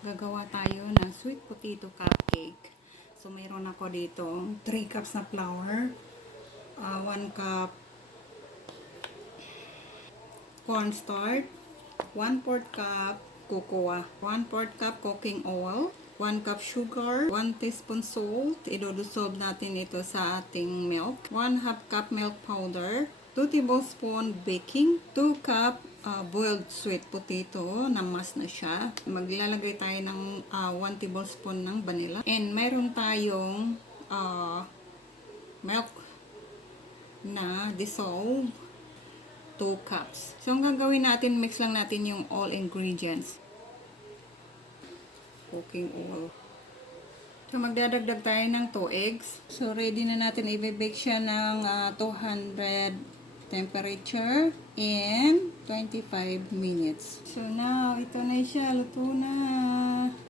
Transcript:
Gagawa tayo ng sweet potato cupcake. So, mayroon ako dito 3 cups na flour, 1 cup cornstarch, 1/4 cup cocoa, 1/4 cup cooking oil, 1 cup sugar, 1 teaspoon salt. Idodissolve natin ito sa ating milk. 1/2 cup milk powder, 2 tablespoon baking, 2 cup boiled sweet potato na mas na siya. Maglalagay tayo ng 1 tablespoon ng vanilla. And mayroon tayong milk na dissolve, 2 cups. So, ang gagawin natin, mix lang natin yung all ingredients. Cooking oil. So, magdadagdag tayo ng 2 eggs. So, ready na natin i-bake siya ng 200 temperature in 25 minutes. So, now, ito na siya. Luto na.